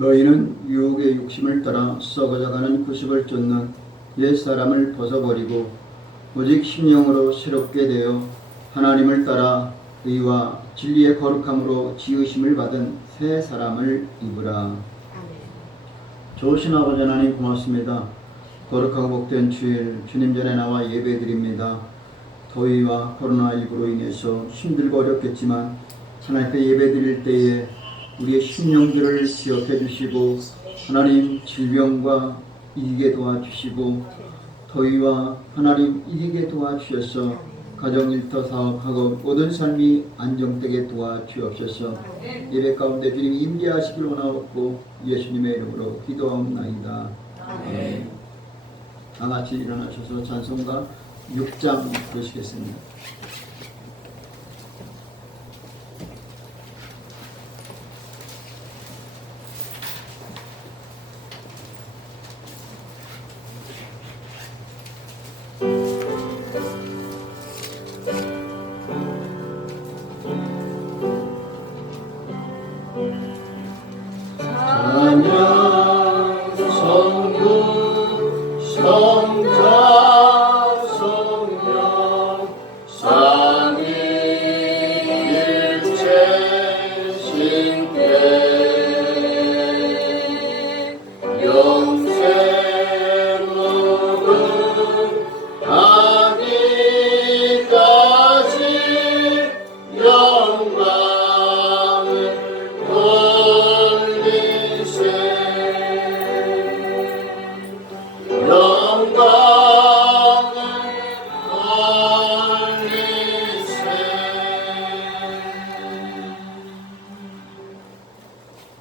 너희는 유혹의 욕심을 따라 썩어져가는 구습을 쫓는 옛사람을 벗어버리고 오직 심령으로 새롭게 되어 하나님을 따라 의와 진리의 거룩함으로 지으심을 받은 새 사람을 입으라. 좋으신 아버지 하나님 고맙습니다. 거룩하고 복된 주일 주님 전에 나와 예배드립니다. 더위와 코로나19로 인해서 힘들고 어렵겠지만 하나님께 예배드릴 때에 우리의 심령들을 기억해 주시고 하나님 질병과 이기게 도와주시고 더위와 하나님 이기게 도와주셔서 가정 일터 사업하고 모든 삶이 안정되게 도와주옵소서. 예배 가운데 주님 임재하시길 원하옵고 예수님의 이름으로 기도하옵나이다. 아멘. 다같이 일어나셔서 찬송가 6장 부르시겠습니다.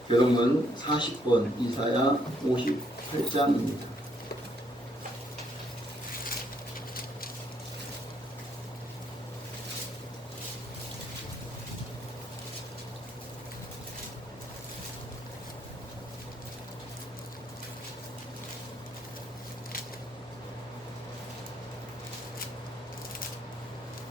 교동문 40번 이사야 58장입니다.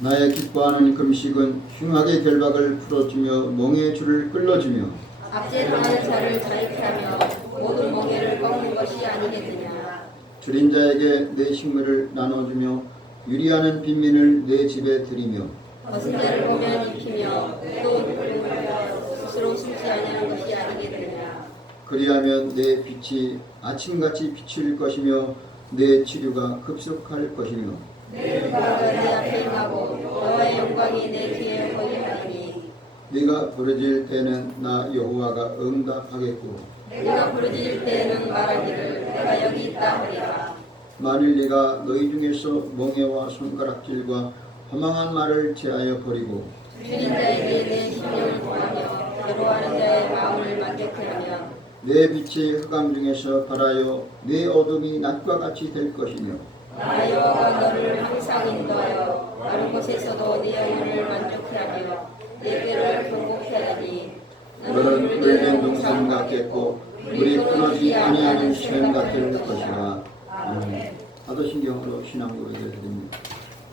나의 기뻐하는 금식은 흉악의 결박을 풀어주며 멍의 줄을 끌어주며 압제당하는 자를 자유케 하며 모든 멍에를 꺾는 것이 아니겠느냐. 줄인 자에게 내 식물을 나눠주며 유리하는 빈민을 내 집에 들이며 벗은 자를 보면 입히며 또 누구를 보여 스스로 숨지 아니하는 것이 아니겠느냐. 그리하면 내 빛이 아침같이 비칠 것이며 내 치료가 급속할 것이며 누가 내 앞에 임하고 너의 영광이 내 뒤에 거리하리니 네가 부르짖을 때는 나 여호와가 응답하겠고 내가 부르짖을 때는 말하기를 내가 여기 있다 하리라. 만일 네가 너희 중에서 멍에와 손가락질과 허망한 말을 제하여 버리고 줄인 자에게 내 심령을 구하며 괴로워하는 자의 마음을 만족케 하며 내 빛이 흑암 중에서 발하여 내 어둠이 낮과 같이 될 것이며 나 여호와가 너를 항상 인도하여 마른 곳에서도 네 영혼을 만족케 하며 내 뼈를 경고케 하리니 너는 물된 동산 같겠고 물이 끊어지지 아니하는 샘 같을 것이라. 아멘. 사도신경으로 신앙고백을 드립니다.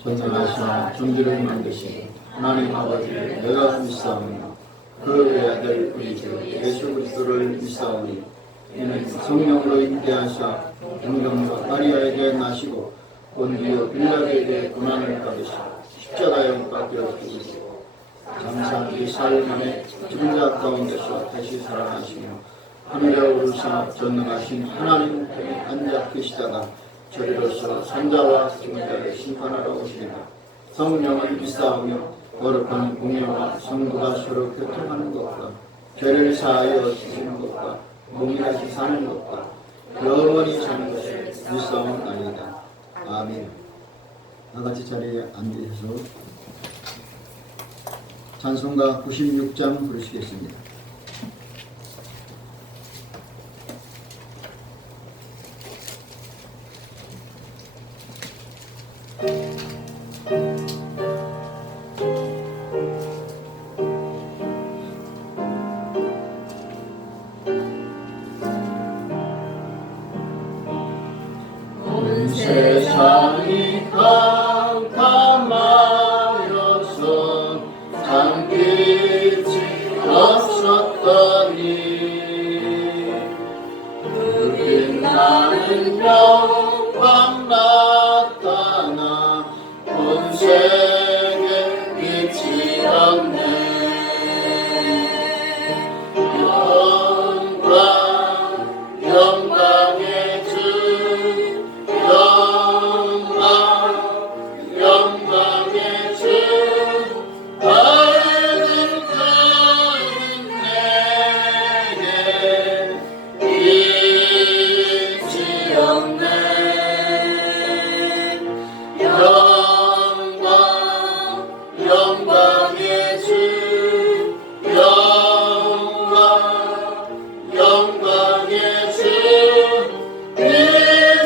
전능하시나 천지를 만드신 하나님 아버지를 내가 믿사오니 그 외아들 우리 주 예수 그리스도를 믿사오니 이는 성령으로 잉태하사 동정녀 마리아에게 나시고 본디오 빌라에게 고난을 받으시고 십자가에 못 박혀 죽으시고 장사기 사흘 만에 죽은 자 가운데서 다시 살아나시며 하늘에 오르사 전능하신 하나님 편에 앉아 계시다가 저리로서 산자와 죽은 자를 심판하러 오시리라. 성령을 믿사오며 거룩한 공예와 성도가 서로 교통하는 것과 죄를 사하여 주시는 것과 공의같이 사는 것과 영원히 사는 것을 믿사옵나이다. 아멘. 다같이 자리에 앉으셔서 찬송가 96장 부르시겠습니다. 온 세상이 캄캄하여서 장빛이 없었더니 영광 나타나 온 세계 빛이 없네. 영광 영광의 주 영광 영광의 주 밝은 그림 내게 빛이 없네. 영광 영광의 주 영광 영광의 주 이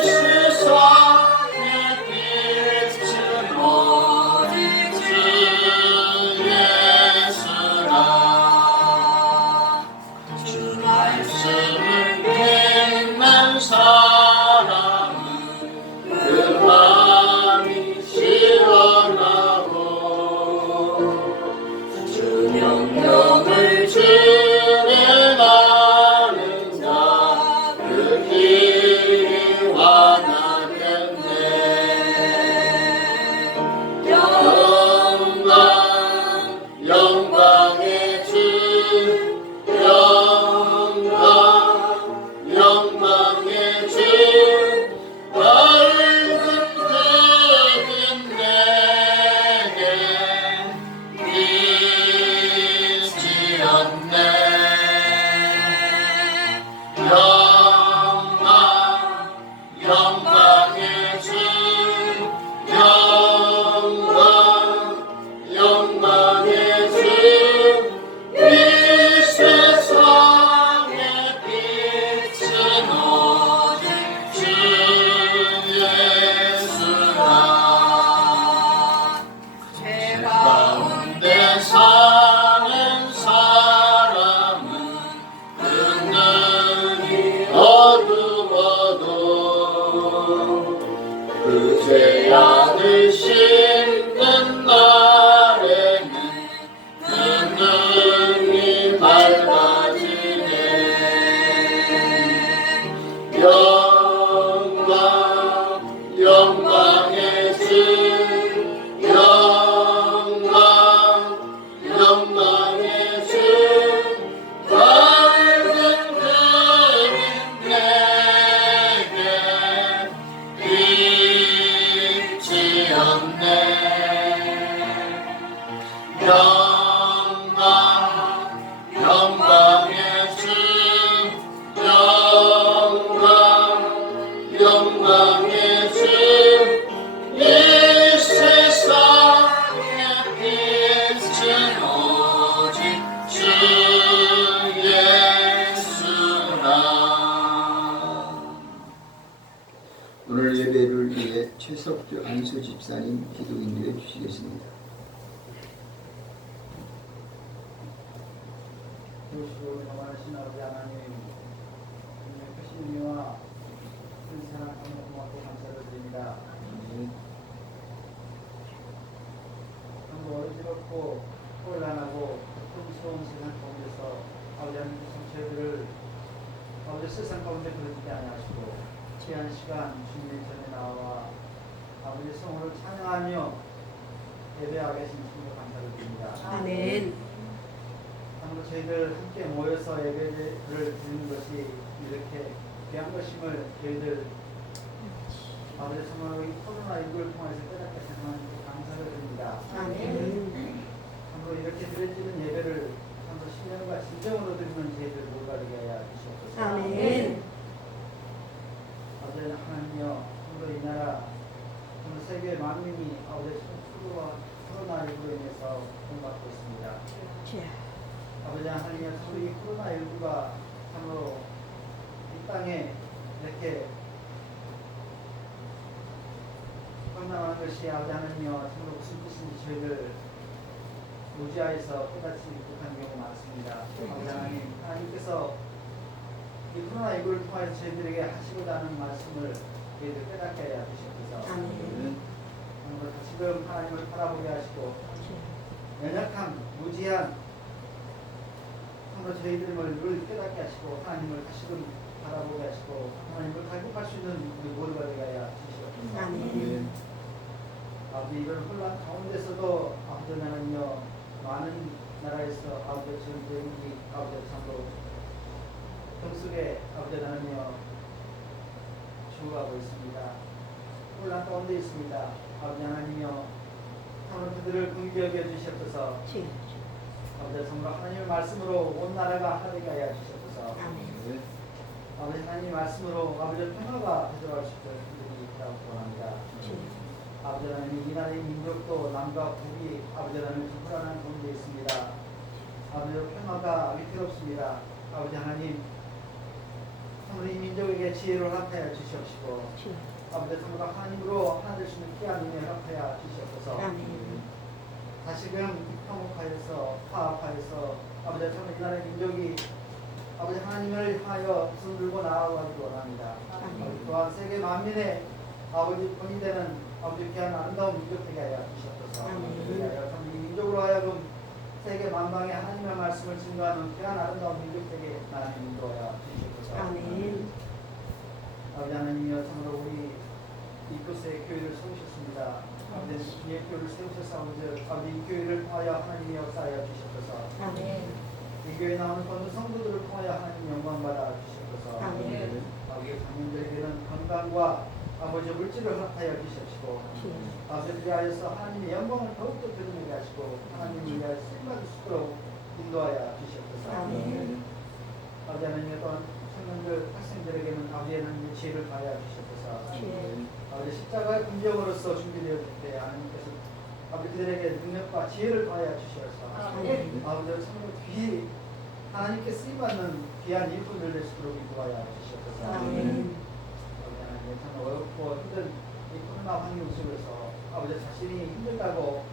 세상의 빛은 오직 주 예수라. 주 말씀을 믿는 사람은 그 마음이 시원하고 주 명령을 준행하는 자 그 길이 완하겠네. 영광 영광의 주 영광 영광의 주 밝은 그림 내게 빛이 없네. 영광 영광의 주 영광 영광의 주 이 세상의 빛은 오직 주 예수라. 죄 가운데 사는 사람은 그 눈이 어두워도 그 죄악을 씻는 날에는 그 눈이 밝아지네. 영광 영광의 주 영광 영광의 주 밝은 그림 내게 빛이 없네. 영광 영광의 주 영광 영광의 주 이 세상의 빛은 오직 주 예수라. 오늘 예배를 위해 최석주 안수 집사님 기도 인도해 주시겠습니다. 주시고 영원하신 아버지 하나님, 크신 은혜와 큰 사랑하며 고맙고 감사를 드립니다. 참으로 어지럽고 혼란하고 무서운 세상 가운데서 아버지 하나님 성체들을 아버지 세상 가운데 그러지 아니하시고 귀한 시간 주님의 전에 나와 아버지 성으로 찬양하며 예배하게 하신 주님께 감사를 드립니다. 아멘. 참으로 저희들 함께 모여서 예배를 드리는 것이 이렇게 귀한 것임을 저희들 아버지 정말 이 코로나19를 통해서 깨닫게 생각하는 감사를 드립니다. 아멘. 참으로 이렇게 드려지는 예배를 참으로 신령과 진정으로 드리는 저희들 모두에게 하여 주시옵소서. 아멘. 아버지 하나님여, 참으로 이 나라 참으로 세계 만민이 아버지 코로나19로 인해서 고통받고 있습니다. 아버지 하나님여, 참으로 이 코로나19가 참으로 이 땅에 이렇게 황당한 것이 아버지 하나님여, 참으로 무슨 뜻인지 저희들 무지하에서 깨닫지 못한 경우 많습니다. 아버지 하나님, 하나님께서 이 코로나19를 통해서 저희들에게 하시고자 하는 말씀을 저희들 깨닫게 하여 주시옵소서. 아멘. 다시금 하나님을 바라보게 하시고 연약한 무지한 참으로 저희들을 늘 깨닫게 하시고 하나님을 다시금 바라보게 하시고 하나님을 갈급할 수 있는 우리 모두가 되게 하여 주시옵소서. 아멘. 아버지 이런 혼란 가운데서도 아버지 하나님여 많은 나라에서 아버지 전쟁이 아버지 참으로 평속에 아버지 하나님여 죽어가고 있습니다. 혼란 가운데 있습니다. 아버지 하나님여 참으로 그들을 긍휼히 여겨 주시옵소서. 주여. 아버지 참으로 하나님의 말씀으로 온 나라가 하되게 하여 주시옵소서. 아멘. 아버지 하나님의 말씀으로 아버지 평화가 되돌아올 수 있도록 그들이 있다고 원합니다. 주여. 아버지 하나님 이 나라의 민족도 남과 북이 아버지 하나님 불안한 가운데 있습니다. 아버지 평화가 위태롭습니다. 아버지 하나님 참으로 이 민족에게 지혜를 허락하여 주시옵시고 주여. 아버지 참으로 하나님으로 하나 될 수 있는 귀한 은혜를 허락하여 주시옵소서. 아멘. 다시금 통곡하여서 화합하여서 아버지 참으로 이 나라의 민족이 아버지 하나님을 향하여 손 들고 나아가기를 원합니다. 아멘. 또한 세계 만민의 아버지 본이 되는 아버지 귀한 아름다운 민족 되게 하여 주시옵소서. 아멘. 그리하여 이 민족으로 하여금 세계 만방에 하나님의 말씀을 증거하는 귀한 아름다운 민족 되게 하나님 인도하여 주시옵소서. 아멘. 아버지 하나님이여 참으로 우리 이곳에 교회를 세우셨습니다. 아버지 주의 교회를 세우셨사오니 아버지 이 교회를 통하여 하나님이 역사하여 주시옵소서. 아멘. 이 교회에 나오는 모든 성도들을 통하여 하나님 영광 받아 주시옵소서. 아멘. 아버지 장년들에게는 건강과 아버지 물질을 허락하여 주시옵시고 주여. 아버지를 위하여서 하나님의 영광을 더욱더 드러내게 하시고 하나님을 위하여 쓰임받을 수 있도록 인도하여 주시옵소서. 아멘. 아버지 하나님 또한 청년들 학생들에게는 아버지 하나님의 지혜를 가하여 주시옵소서. 주여. 아버지 십자가의 군병으로서 준비되었을 때 하나님께서 아버지 그들에게 능력과 지혜를 가하여 주시옵소서. 아멘. 아버지 참으로 귀 하나님께 쓰임받는 귀한 일꾼들 될 수 있도록 인도하여 주시옵소서. 아멘. 아버지 참 어렵고 힘든 이 코로나 환경 속에서 아버지 자신이 힘들다고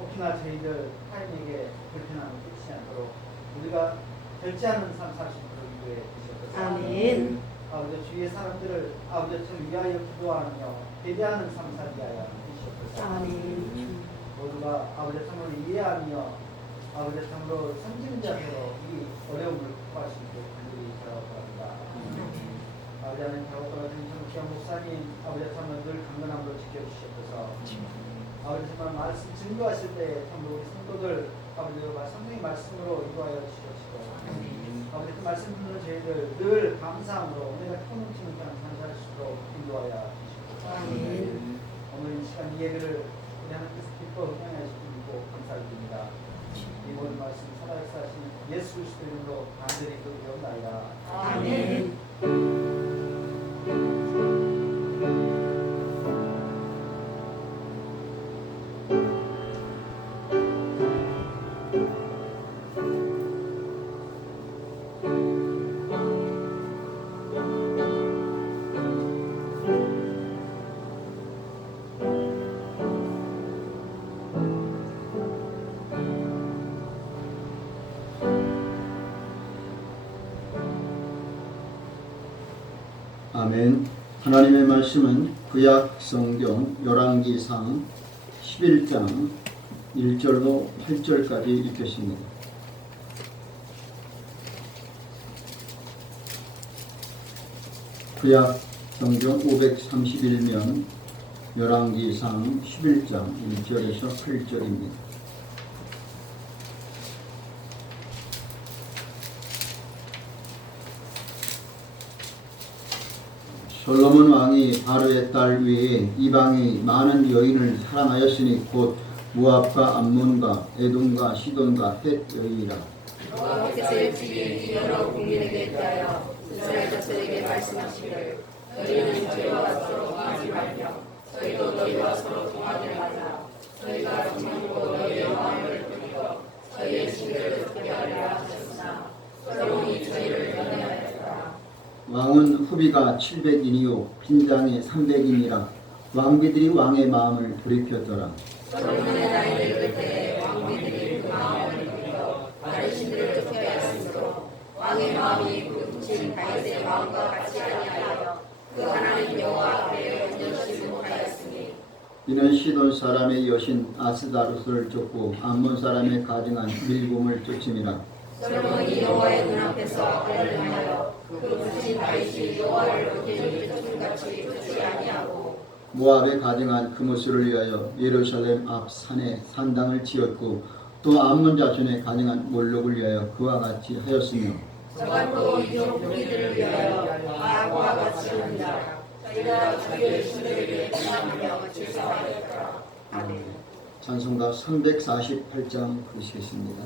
혹시나 저희들 타인에게 불편함을 끼치지 않도록 우리가 결제하는 삶 살 수 있도록 인도해 주시옵소서. 아멘. 아버지 주위의 사람들을 아버지 참 위하여 기도하며 대대하는 삶 살게 하여 주시옵소서. 아멘. 모두가 아버지 참으로 이해하며 아버지 참으로 섬기는 자세로 이 어려움을 극복할 수 있도록 간절히 기도합니다. 아버지 하나님 작업과 같은 참 귀한 목사님 아버지 참으로 늘 강건함으로 지켜주시옵소서. 아버지 정말 말씀 증거하실 때 참으로 우리 성도들 아버지와 성령의 말씀으로 인도하여 주시옵시고 아버지 그 말씀 듣는 저희들 늘 감사함으로 내가 터넘치는 그런 감사할 수 있도록 인도하여 주시옵소서. 아멘. 오늘 이 시간 이 예배를 우리 하나님께서 기뻐 흥하여 주시고 감사드립니다. 이 모든 말씀 살아역사하시는 예수 그리스도 이름으로 간절히 기도드리옵나이다. 아멘. 아멘. 하나님의 말씀은 구약 성경 열왕기상 11장 1절로 8절까지 읽겠습니다. 구약 성경 531면 열왕기상 11장 1절에서 8절입니다. 솔로몬 왕이 바로의 딸 외에 이방의 많은 여인을 사랑하였으니 곧 모압과 암몬과 에돔과 시돈과 헷 여인이라. 여호와께서 일찍이 이 여러 국민에게 대하여 이스라엘 자손에게 말씀하시기를 너희는 저희와 서로 통하지 말며 저희도 너희와 서로 통하지 말라. 저희가 정령으로 너희의 마음을 돌리고 저희의 신들을 듣게 하리라 하셨으나 서로니 저희를 연애하였다. 왕은 후비가 700인이요 빈장에 300인이라. 왕비들이 왕의 마음을 돌이켰더라. 솔로몬의 나이 늙을 때 왕비들이 그 마음을 돌리고 다른 신들을 듣게 하였으므로 왕의 마음이 그 붙인 다윗의 마음과 같이 아니하여 그 하나님 여호와 앞에 온전치 못하였으니 이는 시돈 사람의 여신 아스다롯을 쫓고 암몬 사람의 가증한 밀곰을 쫓음이라. 솔로몬이 여호와의 눈앞에서 악을 행하여 그 부신 다윗이 여호와를 어깨를 쫓음같이 쫓지 아니하고 모압에 가증한 그무스를 위하여 예루살렘 앞 산에 산당을 지었고 또 암몬 자손에 가증한 몰록을 위하여 그와 같이 하였으며 저간도 이종 무리들을 위하여 아합과 같이 한다. 저희가 주의 신들에게 비난하며 질서하였더라. 아멘. 찬송가 348장 부르시겠습니다.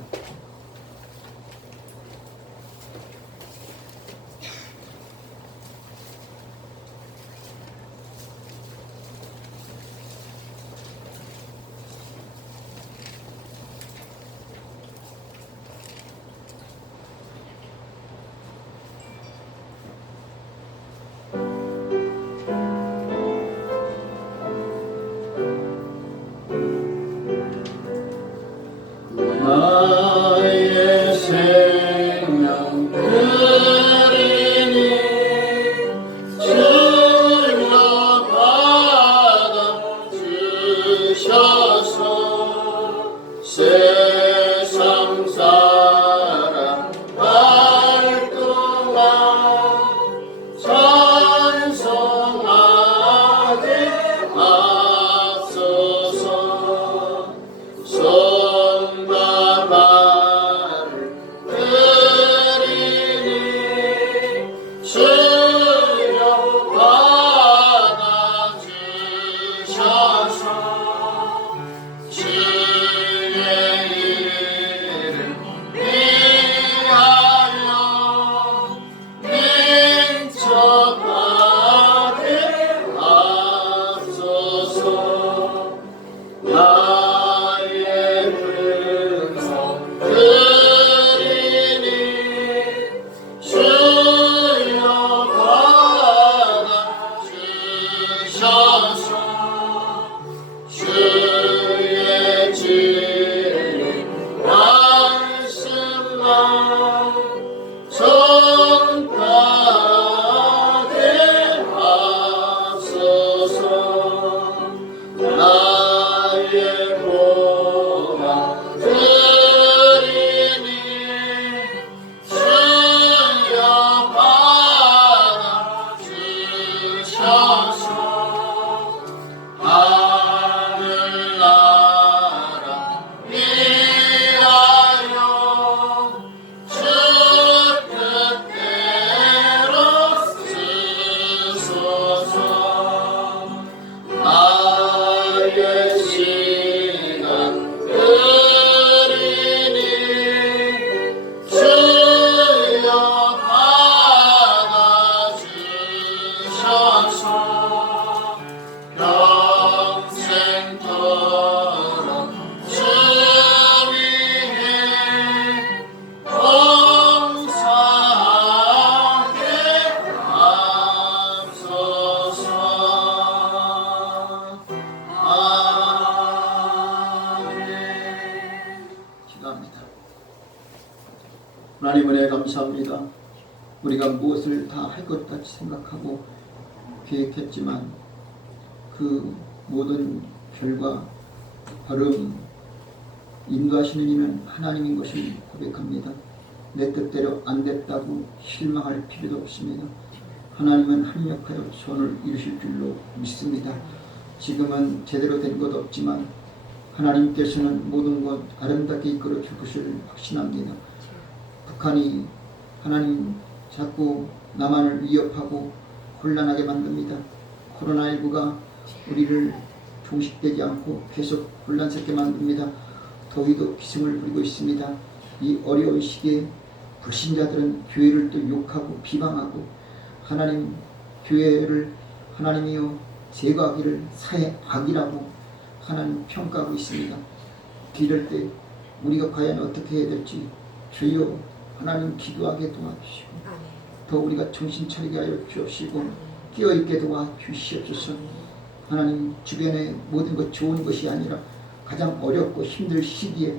나의 생명 그리니 주여 받아 주셔서 세상 사람 할 동안 찬송하게 하소서. 성만을 드리니 주여 받아주셔서 주의 이름 위하여 민족하게 하소서. 나의 근성 드리니 주여 받아주셔서 주의 진리 말씀만 전하게 하소서. 나의 고만 드리니 주여 받아주셔서 하늘나라 위하여 주 뜻대로 쓰소서. 나의 시간 드리니 주여 받아주셔서 평생토록 주 위에 봉사하게 하소서. 아멘. 기도합니다. 하나님 은혜 감사합니다. 우리가 무엇을 다 할 것 같이 생각하고 계획했지만 그 모든 결과 걸음 인도하시는 이는 하나님인 것을 고백합니다. 내 뜻대로 안 됐다고 실망할 필요도 없습니다. 하나님은 합력하여 손을 이루실 줄로 믿습니다. 지금은 제대로 된 것 없지만 하나님께서는 모든 것 아름답게 이끌어 줄 것을 확신합니다. 북한이 하나님 자꾸 남한을 위협하고 혼란하게 만듭니다. 코로나19가 우리를 종식되지 않고 계속 혼란스럽게 만듭니다. 더위도 기승을 부리고 있습니다. 이 어려운 시기에 불신자들은 교회를 또 욕하고 비방하고 하나님 교회를 하나님이여 제거하기를 사회 악이라고 하나님 평가하고 있습니다. 이럴 때 우리가 과연 어떻게 해야 될지 주여 하나님 기도하게 도와주시고 더 우리가 정신 차리게 하여 주옵시고 깨어있게 도와주시옵소서. 하나님 주변에 모든 것 좋은 것이 아니라 가장 어렵고 힘들 시기에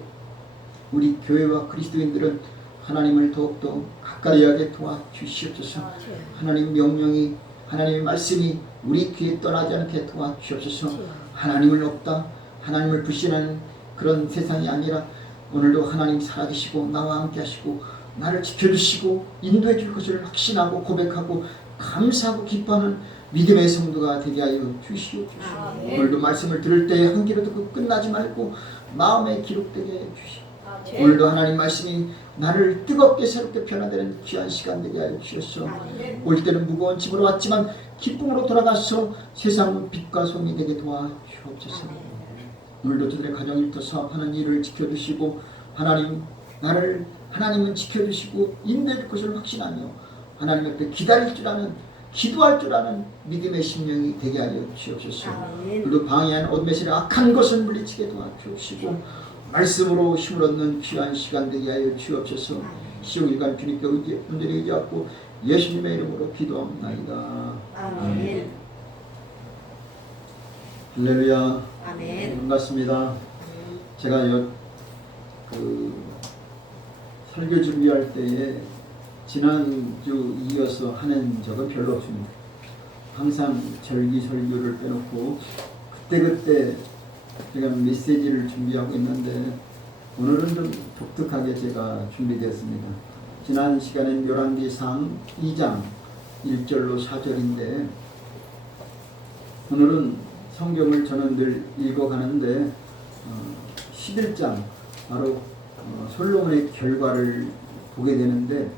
우리 교회와 그리스도인들은 하나님을 더욱더 가까이 하게 도와주시옵소서. 하나님 명령이 하나님의 말씀이 우리 귀에 떠나지 않게 도와주옵소서. 하나님을 없다 하나님을 불신하는 그런 세상이 아니라 오늘도 하나님 살아계시고 나와 함께 하시고 나를 지켜주시고 인도해 줄 것을 확신하고 고백하고 감사하고 기뻐하는 믿음의 성도가 되게 하여 주시옵소서. 오늘도 말씀을 들을 때 한 귀로 듣고 끝나지 말고 마음에 기록되게 해 주시옵소서. 오늘도 하나님 말씀이 나를 뜨겁게 새롭게 변화되는 귀한 시간 되게 하여 주셔서 올 때는 무거운 짐으로 왔지만 기쁨으로 돌아가서 세상 빛과 소금이 되게 도와주옵소서. 오늘도 저들의 가정 일터 사업하는 일을 지켜주시고 하나님은 지켜주시고 인도해 줄 것을 확신하며 하나님 옆에 기다릴 줄 아는 기도할 줄 아는 믿음의 심령이 되게 하여 주옵소서. 그리고 방해하는 어둠의 세력 악한 것을 물리치게 도와주옵시고 말씀으로 힘을 얻는 귀한 시간 되게 하여 주옵소서. 시용일관 주님께 온전히 의지하고 예수님의 이름으로 기도합나이다. 아멘. 할렐루야. 아멘. 반갑습니다. 제가 설교 준비할 때에 지난주 이어서 하는 적은 별로 없습니다. 항상 절기 설교를 빼놓고 그때그때 제가 메시지를 준비하고 있는데 오늘은 좀 독특하게 제가 준비되었습니다. 지난 시간엔 열왕기상 2장 1절로 4절인데 오늘은 성경을 저는 늘 읽어가는데 11장 바로 솔로몬의 결과를 보게 되는데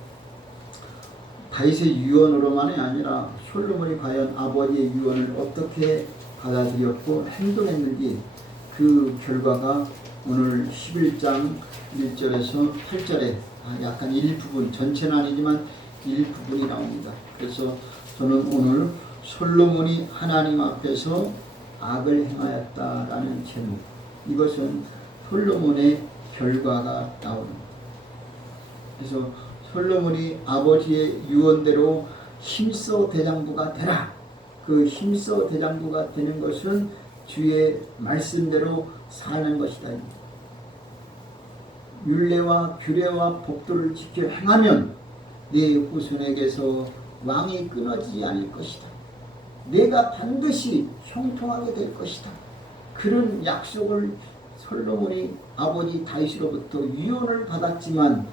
다윗의 유언으로만이 아니라 솔로몬이 과연 아버지의 유언을 어떻게 받아들였고 행동했는지 그 결과가 오늘 11장 1절에서 8절에 약간 일부분, 전체는 아니지만 일부분이 나옵니다. 그래서 저는 오늘 솔로몬이 하나님 앞에서 악을 행하였다라는 제목, 이것은 솔로몬의 결과가 나옵니다. 그래서 솔로몬이 아버지의 유언대로 힘써 대장부가 되라. 그 힘써 대장부가 되는 것은 주의 말씀대로 사는 것이다. 율례와 규례와 법도를 지켜 행하면 네 후손에게서 왕이 끊어지지 않을 것이다. 내가 반드시 형통하게 될 것이다. 그런 약속을 솔로몬이 아버지 다윗으로부터 유언을 받았지만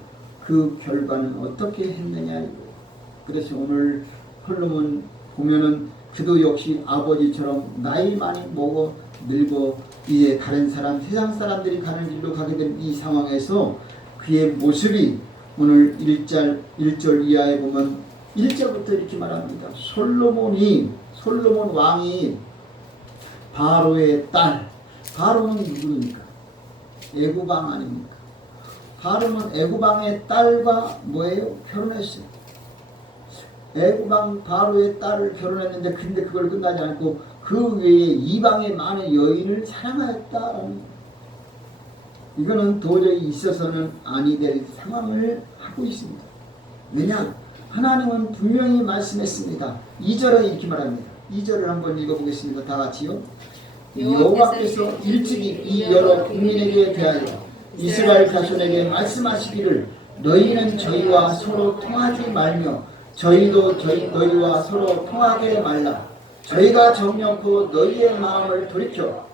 그 결과는 어떻게 했느냐. 그래서 오늘 솔로몬 보면은 그도 역시 아버지처럼 나이 많이 먹어 늙어 이제 다른 사람, 세상 사람들이 가는 길로 가게 된 이 상황에서 그의 모습이 오늘 1절 이하에 보면 1절부터 이렇게 말합니다. 솔로몬 왕이 바로의 딸, 바로는 누구입니까? 애굽왕 아닙니까? 바로는 애굽왕의 딸과 뭐예요? 결혼했어요. 애굽왕 바로의 딸을 결혼했는데 근데 그걸 끝나지 않고 그 외에 이방의 많은 여인을 사랑하였다라는, 이거는 도저히 있어서는 아니 될 상황을 하고 있습니다. 왜냐? 하나님은 분명히 말씀했습니다. 2절에 이렇게 말합니다. 2절을 한번 읽어보겠습니다. 다 같이요. 여호와께서 일찍이 이 여러 국민에게 대하여 이스라엘 자손에게 말씀하시기를 너희는 저희와 서로 통하지 말며 저희도 너희와 서로 통하게 말라. 저희가 정령코 너희의 마음을 돌이켜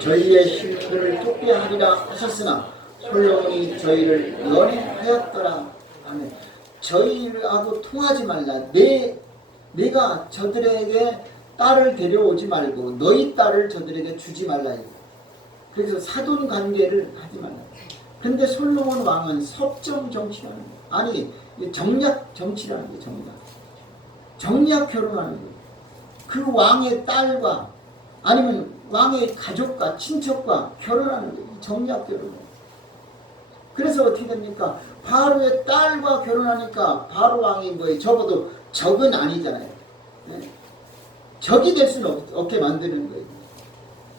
저희의 심령을 돋게 하리라 하셨으나 솔로몬이 저희를 연애하였더라. 아멘. 저희하고 통하지 말라. 내가 저들에게 딸을 데려오지 말고 너희 딸을 저들에게 주지 말라. 그래서 사돈 관계를 하지 말라. 근데 솔로몬 왕은 섭정 정치라는 거예요. 아니 정략 정치라는 거예요. 정략 결혼하는 거예요. 그 왕의 딸과 아니면 왕의 가족과 친척과 결혼하는 거예요. 정략 결혼. 그래서 어떻게 됩니까? 바로의 딸과 결혼하니까 바로 왕이 뭐예요? 적어도 적은 아니잖아요. 네? 적이 될 수는 없게 만드는 거예요.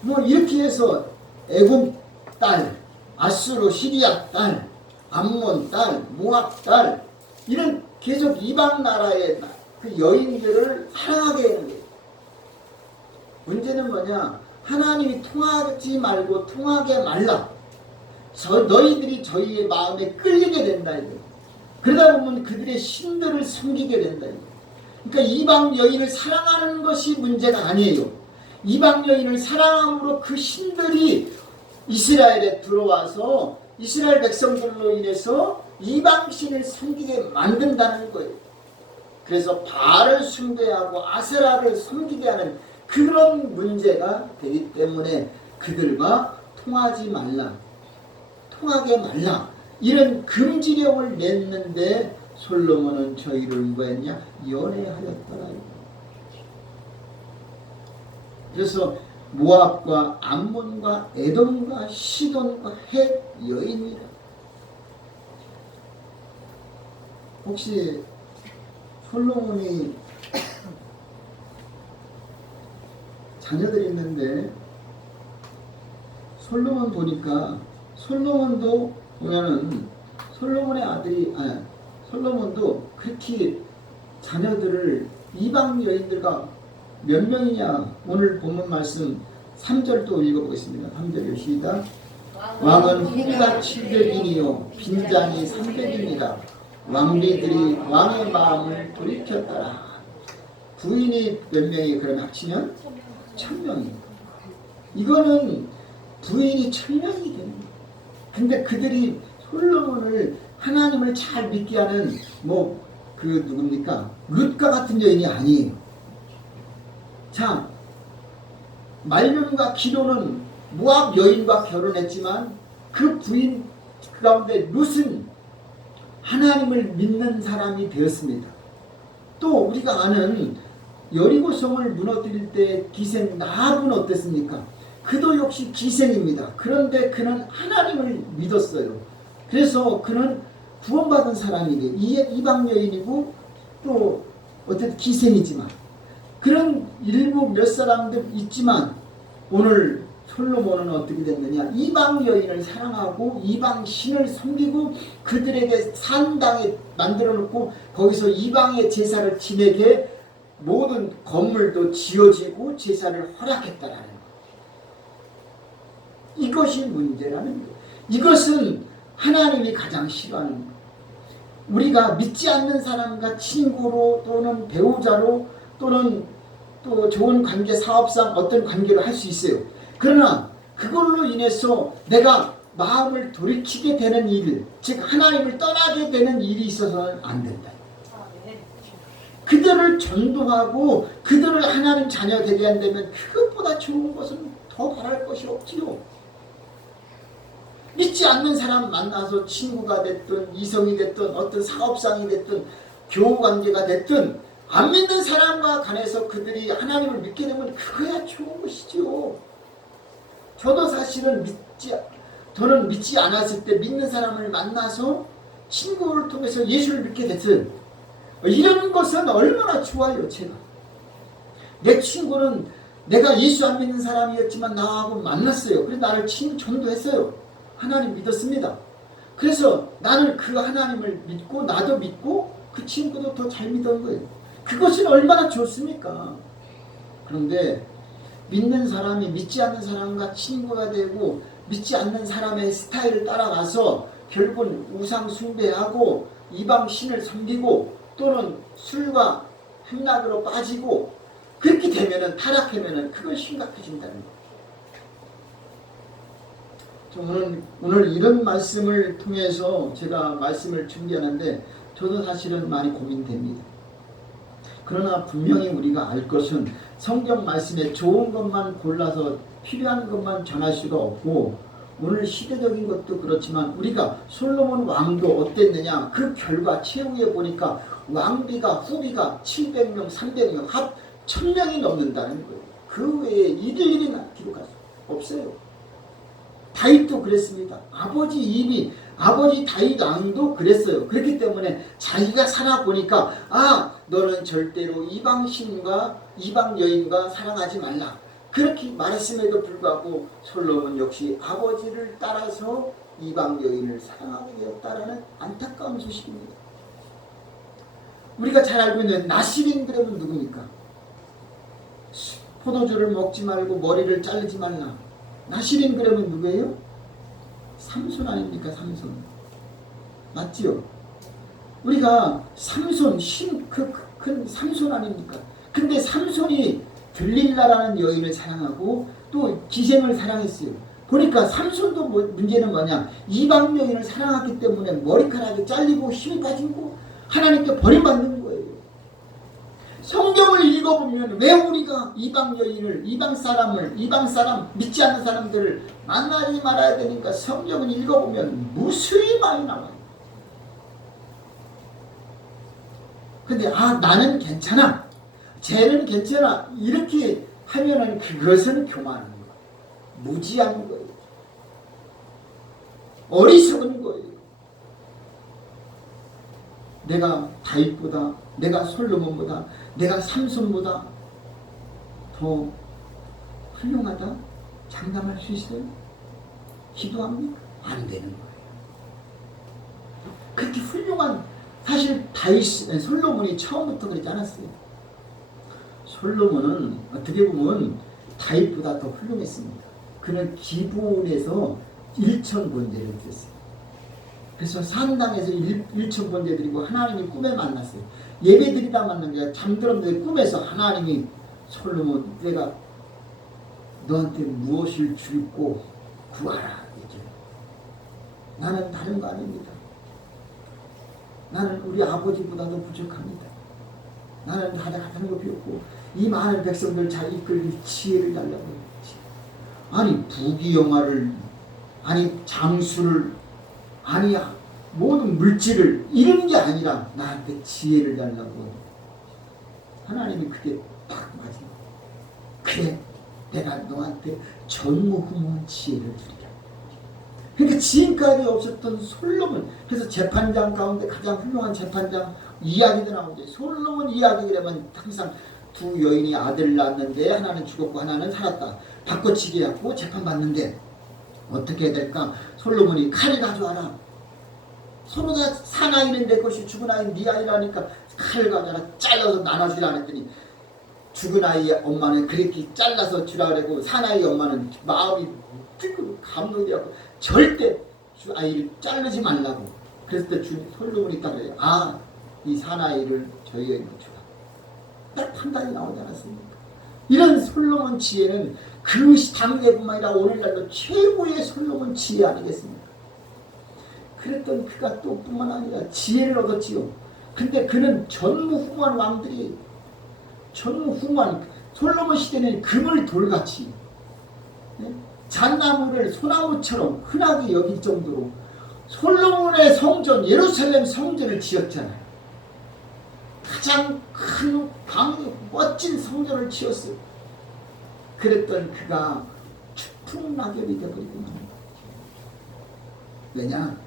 뭐 이렇게 해서 애굽 딸, 아수르 시리아 딸, 암몬 딸, 모압 딸, 이런 계속 이방 나라의 그 여인들을 사랑하게 하는 거예요. 문제는 뭐냐? 하나님이 통하지 말고 통하게 말라. 너희들이 저희의 마음에 끌리게 된다. 그러다 보면 그들의 신들을 섬기게 된다. 그러니까 이방 여인을 사랑하는 것이 문제가 아니에요. 이방 여인을 사랑함으로 그 신들이 이스라엘에 들어와서 이스라엘 백성들로 인해서 이방신을 섬기게 만든다는 거예요. 그래서 바알을 숭배하고 아세라를 섬기게 하는 그런 문제가 되기 때문에 그들과 통하지 말라, 통하게 말라, 이런 금지령을 냈는데 솔로몬은 저희를 뭐했냐? 연애하였더라. 그래서 모압과 암몬과 에돔과 시돈과 헷 여인이라. 혹시 솔로몬이 자녀들이 있는데 솔로몬 보니까 솔로몬도 보면은 솔로몬의 아들이 솔로몬도 그렇게 자녀들을 이방 여인들과 몇 명이냐. 오늘 본문 말씀 3절 또 읽어보겠습니다. 3절 시작. 왕은 후가 700인이요 빈장이 300입니다. 왕비들이 왕의 마음을 돌이켰더라. 부인이 몇 명이 그럼 합치면 1000명이. 이거는 부인이 1000명이 됩니다. 근데 그들이 솔로몬을 하나님을 잘 믿게 하는 그 누굽니까? 룻과 같은 여인이 아니에요. 자, 말론과 기도는 모압 여인과 결혼했지만 그 부인 그 가운데 룻은 하나님을 믿는 사람이 되었습니다. 또 우리가 아는 여리고성을 무너뜨릴 때 기생 나합은 어땠습니까? 그도 역시 기생입니다. 그런데 그는 하나님을 믿었어요. 그래서 그는 구원받은 사람이에요. 이방 여인이고 또 어쨌든 기생이지만 그런 일부 몇 사람들 있지만 오늘 솔로몬은 어떻게 됐느냐? 이방 여인을 사랑하고 이방 신을 섬기고 그들에게 산당에 만들어 놓고 거기서 이방의 제사를 지내게 모든 건물도 지어지고 제사를 허락했다라는 것. 이것이 문제라는 거예요. 이것은 하나님이 가장 싫어하는 거예요. 우리가 믿지 않는 사람과 친구로 또는 배우자로 또는 또 좋은 관계, 사업상 어떤 관계를 할 수 있어요. 그러나 그걸로 인해서 내가 마음을 돌이키게 되는 일, 즉 하나님을 떠나게 되는 일이 있어서는 안 된다. 그들을 전도하고 그들을 하나님 자녀 되게 한다면 그것보다 좋은 것은 더 바랄 것이 없지요. 믿지 않는 사람 만나서 친구가 됐든 이성이 됐든 어떤 사업상이 됐든 교우관계가 됐든 안 믿는 사람과 관해서 그들이 하나님을 믿게 되면 그거야 좋은 것이지요. 저도 사실은 저는 믿지 않았을 때 믿는 사람을 만나서 친구를 통해서 예수를 믿게 됐어요. 이런 것은 얼마나 좋아요. 제가 내 친구는 내가 예수 안 믿는 사람이었지만 나하고 만났어요. 그래서 나를 전도했어요. 하나님 믿었습니다. 그래서 나는 그 하나님을 믿고 나도 믿고 그 친구도 더 잘 믿은 거예요. 그것은 얼마나 좋습니까? 그런데 믿는 사람이 믿지 않는 사람과 친구가 되고 믿지 않는 사람의 스타일을 따라가서 결국은 우상 숭배하고 이방 신을 섬기고 또는 술과 행락으로 빠지고 그렇게 되면은 타락하면은 그건 심각해진다는 거예요. 오늘 이런 말씀을 통해서 제가 말씀을 준비하는데 저도 사실은 많이 고민됩니다. 그러나 분명히 우리가 알 것은 성경 말씀에 좋은 것만 골라서 필요한 것만 전할 수가 없고 오늘 시대적인 것도 그렇지만 우리가 솔로몬 왕도 어땠느냐 그 결과 최후에 보니까 왕비가 후비가 700명 300명 합 1000명이 넘는다는 거예요. 그 외에 이들이나 기록할 수 없어요. 다윗도 그랬습니다. 아버지 다윗 왕도 그랬어요. 그렇기 때문에 자기가 살아보니까 너는 절대로 이방 신과 이방 여인과 사랑하지 말라. 그렇게 말했음에도 불구하고 솔로몬 역시 아버지를 따라서 이방 여인을 사랑하게 되었다라는 안타까운 소식입니다. 우리가 잘 알고 있는 나시린 그러면 누굽니까? 포도주를 먹지 말고 머리를 자르지 말라. 나시린 그러면 누구예요? 삼손 아닙니까? 삼손. 맞지요? 우리가 삼손, 큰 삼손 아닙니까? 근데 삼손이 들릴라라는 여인을 사랑하고 또 기생을 사랑했어요. 보니까 삼손도 문제는 뭐냐? 이방 여인을 사랑했기 때문에 머리카락이 잘리고 힘이 빠지고 하나님께 버림받는 거예요. 성경을 읽어보면 왜 우리가 이방 여인을, 이방 사람, 믿지 않는 사람들을 만나지 말아야 되니까 성경을 읽어보면 무수히 많이 나와요. 근데 나는 괜찮아, 쟤는 괜찮아 이렇게 하면은 그것은 교만한 거예요. 무지한 거예요. 어리석은 거예요. 내가 다윗보다, 내가 솔로몬보다, 내가 삼손보다 더 훌륭하다? 장담할 수 있어요? 기도합니까? 안 되는 거예요. 그렇게 훌륭한, 사실 솔로몬이 처음부터 그러지 않았어요. 솔로몬은 어떻게 보면 다윗보다 더 훌륭했습니다. 그는 기브온에서 1000번제를 드렸어요. 그래서 산당에서 1000번제 드리고 하나님이 꿈에 만났어요. 예배드리다 만난 게 잠들었는데 꿈에서 하나님이 솔로몬, 내가 너한테 무엇을 줄고 구하라 이제. 나는 다른 거 아닙니다. 나는 우리 아버지보다도 부족합니다. 나는 다른 거 비었고 이 많은 백성들 잘 이끌 지혜를 달라고 했지. 아니 부귀영화를, 아니 장수를, 아니 모든 물질을 이런 게 아니라 나한테 지혜를 달라고. 하나님이 그게 딱 맞아. 그래, 내가 너한테 전무후무한 지혜를 주리라. 그러니까 지금까지 없었던 솔로몬, 그래서 재판장 가운데 가장 훌륭한 재판장 이야기도 나오죠. 솔로몬 이야기라면 항상 두 여인이 아들을 낳았는데 하나는 죽었고 하나는 살았다. 바꿔치기 해갖고 재판받는데 어떻게 해야 될까? 솔로몬이 칼을 가져와라. 서로 다 산 아이는 내 것이 죽은 아이는 네 아이라니까 칼을 가져와라. 잘라서 나눠주라 했더니 죽은 아이의 엄마는 그렇게 잘라서 주라 그러고 산 아이의 엄마는 마음이 뜨고 감동이 되고 절대 아이를 자르지 말라고. 그랬을 때 솔로몬이 딱 그래요. 이 산 아이를 저희 여인에게 주라. 딱 판단이 나오지 않았습니까? 이런 솔로몬 지혜는 그 당대뿐만 아니라 오늘날도 최고의 솔로몬 지혜 아니겠습니까? 그랬던 그가 또 뿐만 아니라 지혜를 얻었지요. 근데 그는 전무후무한 왕들이, 전무후무한, 솔로몬 시대는 금을 돌같이, 잣나무를 소나무처럼 흔하게 여길 정도로 솔로몬의 성전, 예루살렘 성전을 지었잖아요. 가장 큰 멋진 성전을 지었어요. 그랬던 그가 추풍낙엽이 되어버리고 맙니다. 왜냐?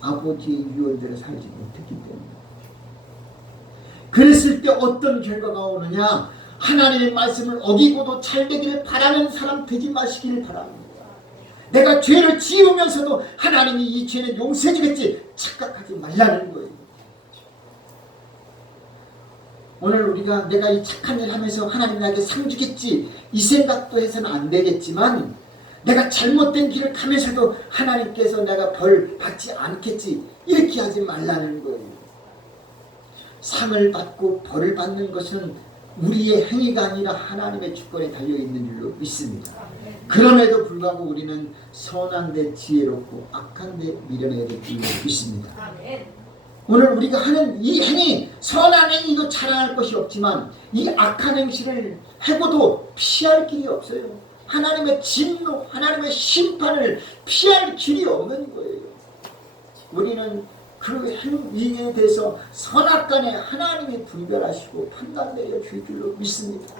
아버지의 유언대로 살지 못했기 때문에. 그랬을 때 어떤 결과가 오느냐? 하나님의 말씀을 어기고도 잘되기를 바라는 사람 되지 마시기를 바랍니다. 내가 죄를 지으면서도 하나님이 이 죄는 용서해 주겠지 착각하지 말라는 거예요. 오늘 우리가 내가 이 착한 일 하면서 하나님 나에게 상 주겠지 이 생각도 해서는 안 되겠지만, 내가 잘못된 길을 가면서도 하나님께서 내가 벌 받지 않겠지 이렇게 하지 말라는 거예요. 상을 받고 벌을 받는 것은 우리의 행위가 아니라 하나님의 주권에 달려있는 줄로 믿습니다. 그럼에도 불구하고 우리는 선한 데 지혜롭고 악한 데 미련해야 될 줄로 믿습니다. 오늘 우리가 하는 이 행위, 선한 행위도 자랑할 것이 없지만 이 악한 행실을 해고도 피할 길이 없어요. 하나님의 진노, 하나님의 심판을 피할 길이 없는 거예요. 우리는 그 행위에 대해서 선악간에 하나님이 분별하시고 판단 내려줄 줄로 믿습니다.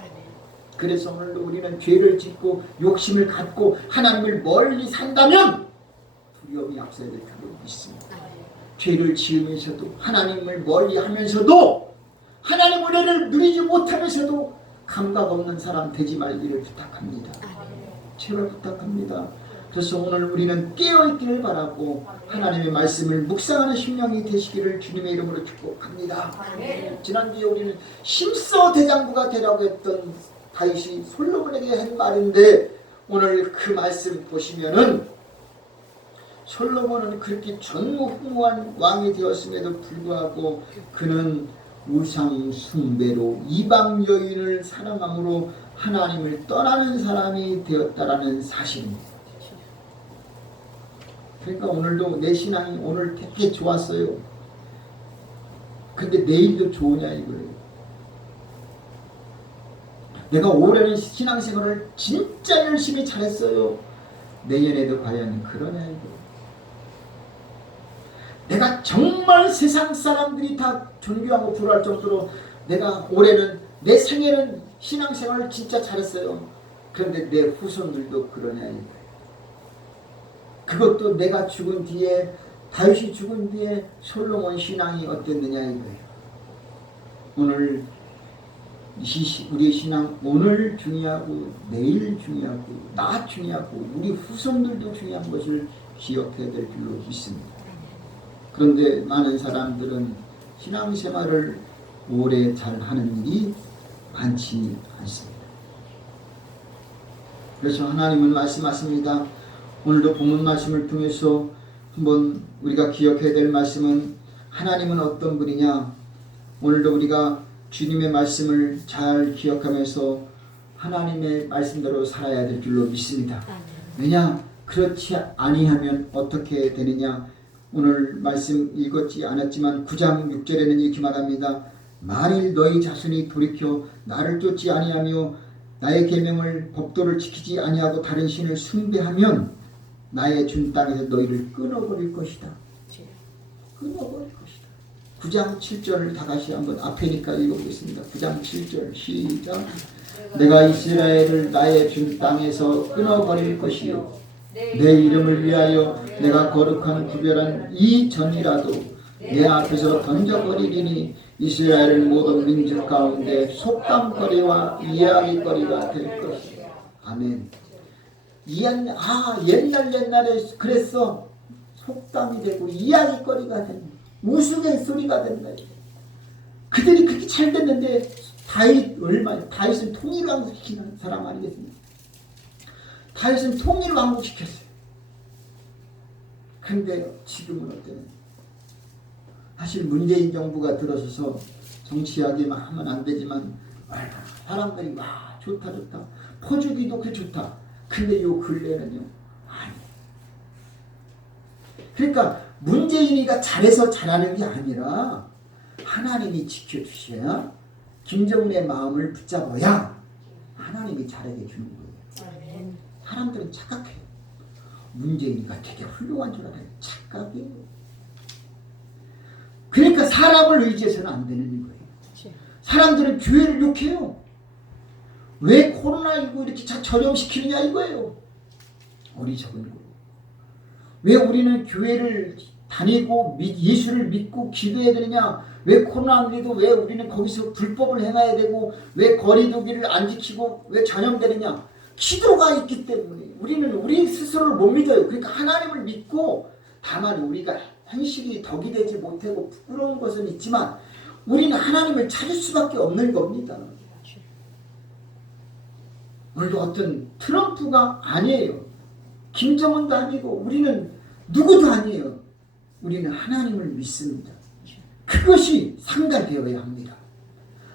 그래서 오늘도 우리는 죄를 짓고 욕심을 갖고 하나님을 멀리 산다면 두려움이 앞서야 될 줄로 믿습니다. 죄를 지으면서도 하나님을 멀리 하면서도 하나님 은혜를 누리지 못하면서도 감각 없는 사람 되지 말기를 부탁합니다. 제발 부탁합니다. 그래서 오늘 우리는 깨어있기를 바라고 하나님의 말씀을 묵상하는 심령이 되시기를 주님의 이름으로 축복합니다. 지난주에 우리는 심서 대장부가 되라고 했던 다윗이 솔로몬에게 한 말인데, 오늘 그 말씀 보시면은 솔로몬은 그렇게 전무후무한 왕이 되었음에도 불구하고 그는 우상 숭배로 이방 여인을 사랑함으로 하나님을 떠나는 사람이 되었다라는 사실입니다. 그러니까 오늘도 내 신앙이 오늘 되게 좋았어요. 근데 내일도 좋으냐 이거예요. 내가 올해는 신앙생활을 진짜 열심히 잘했어요. 내년에도 과연 그러냐 이거예요. 내가 정말 세상 사람들이 다 존경하고 부러워할 정도로 내가 올해는 내 생애는 신앙생활을 진짜 잘했어요. 그런데 내 후손들도 그러냐 이거예요. 그것도 내가 죽은 뒤에 다윗이 죽은 뒤에 솔로몬 신앙이 어땠느냐 이거예요. 오늘 우리 신앙 오늘 중요하고 내일 중요하고 나 중요하고 우리 후손들도 중요한 것을 기억해야 될 줄로 믿습니다. 그런데 많은 사람들은 신앙생활을 오래 잘하는 일이 많지 않습니다. 그래서 하나님은 말씀하십니다. 오늘도 본문 말씀을 통해서 한번 우리가 기억해야 될 말씀은 하나님은 어떤 분이냐. 오늘도 우리가 주님의 말씀을 잘 기억하면서 하나님의 말씀대로 살아야 될 줄로 믿습니다. 왜냐? 그렇지 아니하면 어떻게 되느냐. 오늘 말씀 읽었지 않았지만 9장 6절에는 이렇게 말합니다. 만일 너희 자손이 돌이켜 나를 쫓지 아니하며 나의 계명을 법도를 지키지 아니하고 다른 신을 숭배하면 나의 준 땅에서 너희를 끊어버릴 것이다. 끊어버릴 것이다. 9장 7절을 다같이 한번 앞에니까 읽어보겠습니다. 9장 7절 시작. 내가 이스라엘을 나의 준 땅에서 끊어버릴 것이요 내 이름을 위하여 내가 거룩한 구별한 이 전이라도 내 앞에서 던져버리리니 이스라엘은 모든 민족 가운데 속담거리와 이야기거리가 될 것이다. 아멘. 옛날에 그랬어. 속담이 되고 이야기거리가 되는 우스갯소리가 된다. 그들이 그렇게 잘 됐는데 다윗은 통일을 왕국시키는 사람 아니겠습니까? 다윗은 통일을 왕국시켰어요. 그런데 지금은 어때요? 사실 문재인 정부가 들어서서 정치하기만 하면 안 되지만 사람들이 와 좋다 퍼주기도 그래 좋다. 근데 요 근래는요 아니. 그러니까 문재인이가 잘해서 잘하는 게 아니라 하나님이 지켜주셔야 김정은의 마음을 붙잡아야 하나님이 잘하게 주는 거예요. 사람들은 착각해요. 문재인이가 되게 훌륭한 줄 알아요. 착각이에요. 그러니까 사람을 의지해서는 안 되는 거예요. 사람들은 교회를 욕해요. 왜 코로나19 이렇게 전염시키느냐 이거예요. 어리석은 거예요. 왜 우리는 교회를 다니고 예수를 믿고 기도해야 되느냐. 왜 코로나19에도 왜 우리는 거기서 불법을 행해야 되고 왜 거리두기를 안 지키고 왜 전염되느냐. 기도가 있기 때문에 우리는 우리 스스로를 못 믿어요. 그러니까 하나님을 믿고 다만 우리가 행실이 덕이 되지 못하고 부끄러운 것은 있지만 우리는 하나님을 찾을 수밖에 없는 겁니다. 오늘도 어떤 트럼프가 아니에요. 김정은도 아니고 우리는 누구도 아니에요. 우리는 하나님을 믿습니다. 그것이 상달되어야 합니다.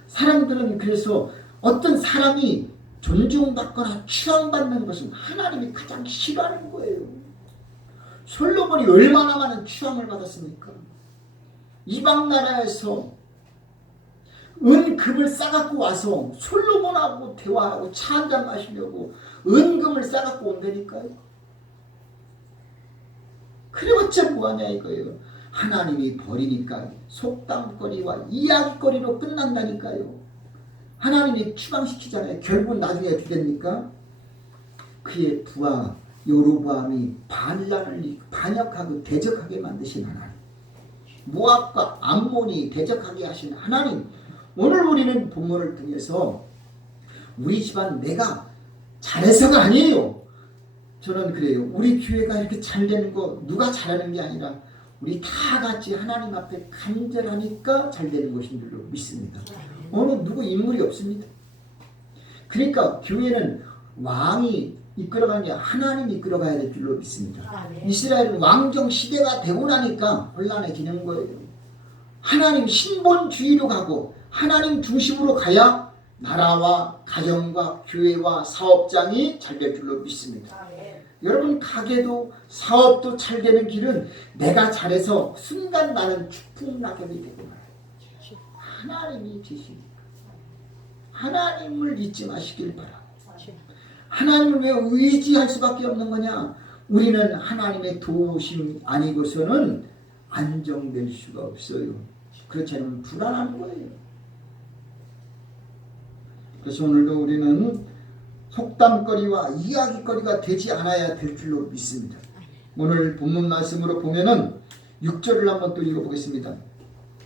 사람들은 그래서 어떤 사람이 존중받거나 추앙받는 것은 하나님이 가장 싫어하는 거예요. 솔로몬이 얼마나 많은 추앙을 받았습니까? 이방 나라에서 은금을 싸갖고 와서 솔로몬하고 대화하고 차 한잔 마시려고 은금을 싸갖고 온다니까요. 그래봤자 뭐하냐 이거예요. 하나님이 버리니까 속담거리와 이야기거리로 끝난다니까요. 하나님이 추방시키잖아요. 결국 나중에 어떻게 됩니까? 그의 부하 여로보암이 반란을 반역하고 대적하게 만드신 하나님, 모압과 암몬이 대적하게 하신 하나님. 오늘 우리는 본문을 통해서 우리 집안 내가 잘해서가 아니에요. 저는 그래요. 우리 교회가 이렇게 잘 되는 거 누가 잘하는 게 아니라 우리 다 같이 하나님 앞에 간절하니까 잘 되는 것인 줄로 믿습니다. 어느 누구 인물이 없습니다. 그러니까 교회는 왕이 이끌어가는 게 하나님이 이끌어가야 될 줄로 믿습니다. 이스라엘은 왕정 시대가 되고 나니까 혼란해지는 거예요. 하나님 신본주의로 가고 하나님 중심으로 가야 나라와 가정과 교회와 사업장이 잘 될 줄로 믿습니다. 여러분 가게도 사업도 잘 되는 길은 내가 잘해서 순간 나는 축풍낙엽이 되고 말아요. 하나님이 계십니다. 하나님을 잊지 마시길 바랍니다. 하나님을 왜 의지할 수밖에 없는 거냐? 우리는 하나님의 도우심 아니고서는 안정될 수가 없어요. 그렇지 않으면 불안한 거예요. 그래서 오늘도 우리는 속담거리와 이야기거리가 되지 않아야 될 줄로 믿습니다. 오늘 본문 말씀으로 보면은 6절을 한번 또 읽어보겠습니다.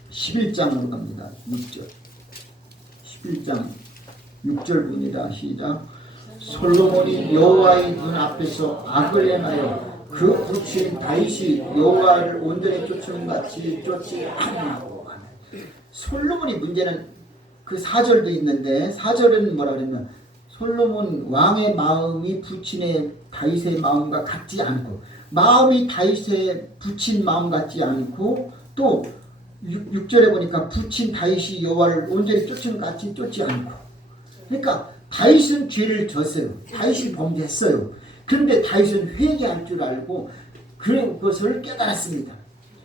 11장으로 갑니다. 6절. 11장 6절 봅니다. 시작. 솔로몬이 여호와의 눈 앞에서 악을 행하여 그 부친 다윗이 여호와를 온전히 쫓는 같이 쫓지 아니하고. 솔로몬이 문제는 그 4절도 있는데 4절은 뭐라 그랬냐? 솔로몬 왕의 마음이 부친의 다윗의 마음과 같지 않고, 마음이 다윗의 부친 마음 같지 않고, 또 6절에 보니까 부친 다윗이 여호와를 온전히 쫓는 같이 쫓지 않고. 그러니까 다윗은 죄를 졌어요. 다윗이 범죄했어요. 그런데 다윗은 회개할 줄 알고 그것을 깨달았습니다.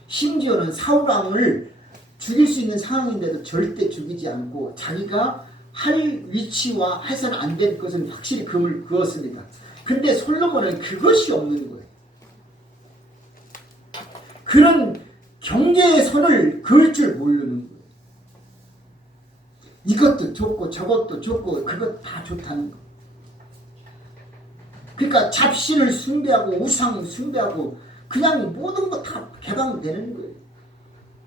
심지어는 사울 왕을 죽일 수 있는 상황인데도 절대 죽이지 않고 자기가 할 위치와 해서는 안 될 것은 확실히 금을 그었습니다. 근데 솔로몬은 그것이 없는 거예요. 그런 경계의 선을 그을 줄 모르는 거예요. 이것도 좋고 저것도 좋고 그것 다 좋다는 거. 그러니까 잡신을 숭배하고 우상 숭배하고 그냥 모든 거 다 개방되는 거예요.